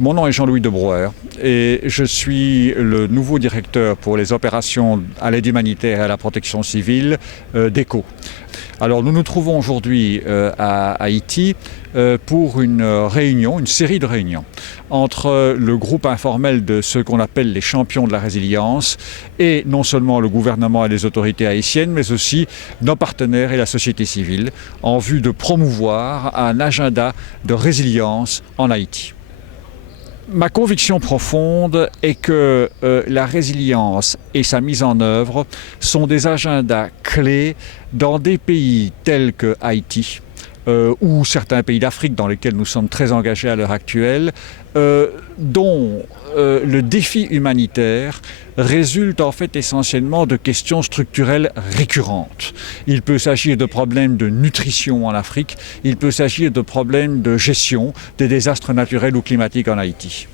Mon nom est Jean-Louis de Brouwer et je suis le nouveau directeur pour les opérations à l'aide humanitaire et à la protection civile d'ECHO. Alors nous nous trouvons aujourd'hui à Haïti pour une série de réunions entre le groupe informel de ceux qu'on appelle les champions de la résilience et non seulement le gouvernement et les autorités haïtiennes, mais aussi nos partenaires et la société civile en vue de promouvoir un agenda de résilience en Haïti. Ma conviction profonde est que la résilience et sa mise en œuvre sont des agendas clés dans des pays tels que Haïti, ou certains pays d'Afrique dans lesquels nous sommes très engagés à l'heure actuelle, dont le défi humanitaire résulte en fait essentiellement de questions structurelles récurrentes. Il peut s'agir de problèmes de nutrition en Afrique, il peut s'agir de problèmes de gestion des désastres naturels ou climatiques en Haïti.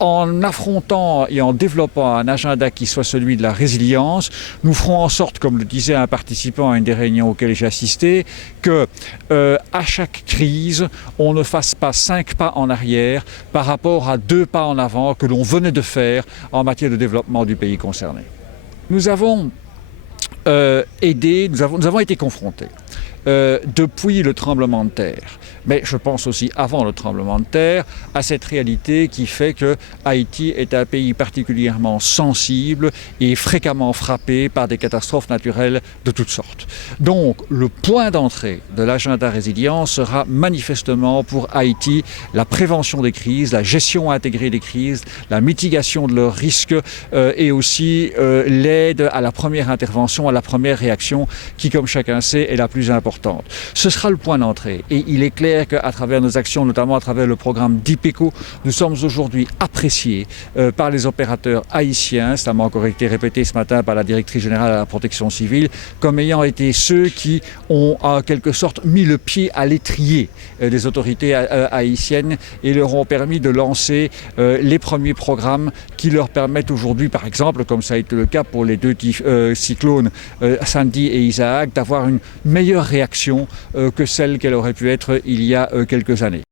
En affrontant et en développant un agenda qui soit celui de la résilience, nous ferons en sorte, comme le disait un participant à une des réunions auxquelles j'ai assisté, que à chaque crise, on ne fasse pas 5 pas en arrière par rapport à 2 pas en avant que l'on venait de faire en matière de développement du pays concerné. Nous avons nous avons été confrontés depuis le tremblement de terre, mais je pense aussi avant le tremblement de terre, à cette réalité qui fait que Haïti est un pays particulièrement sensible et fréquemment frappé par des catastrophes naturelles de toutes sortes. Donc le point d'entrée de l'agenda résilience sera manifestement pour Haïti la prévention des crises, la gestion intégrée des crises, la mitigation de leurs risques et aussi l'aide à la première intervention, à la première réaction qui, comme chacun sait, est la plus importante. Ce sera le point d'entrée et il est clair qu'à travers nos actions, notamment à travers le programme d'IPECO, nous sommes aujourd'hui appréciés par les opérateurs haïtiens, ça m'a encore été répété ce matin par la directrice générale de la protection civile, comme ayant été ceux qui ont en quelque sorte mis le pied à l'étrier des autorités haïtiennes et leur ont permis de lancer les premiers programmes qui leur permettent aujourd'hui, par exemple, comme ça a été le cas pour les 2 cyclones Sandy et Isaac, d'avoir une meilleure réaction que celle qu'elle aurait pu être il y a quelques années.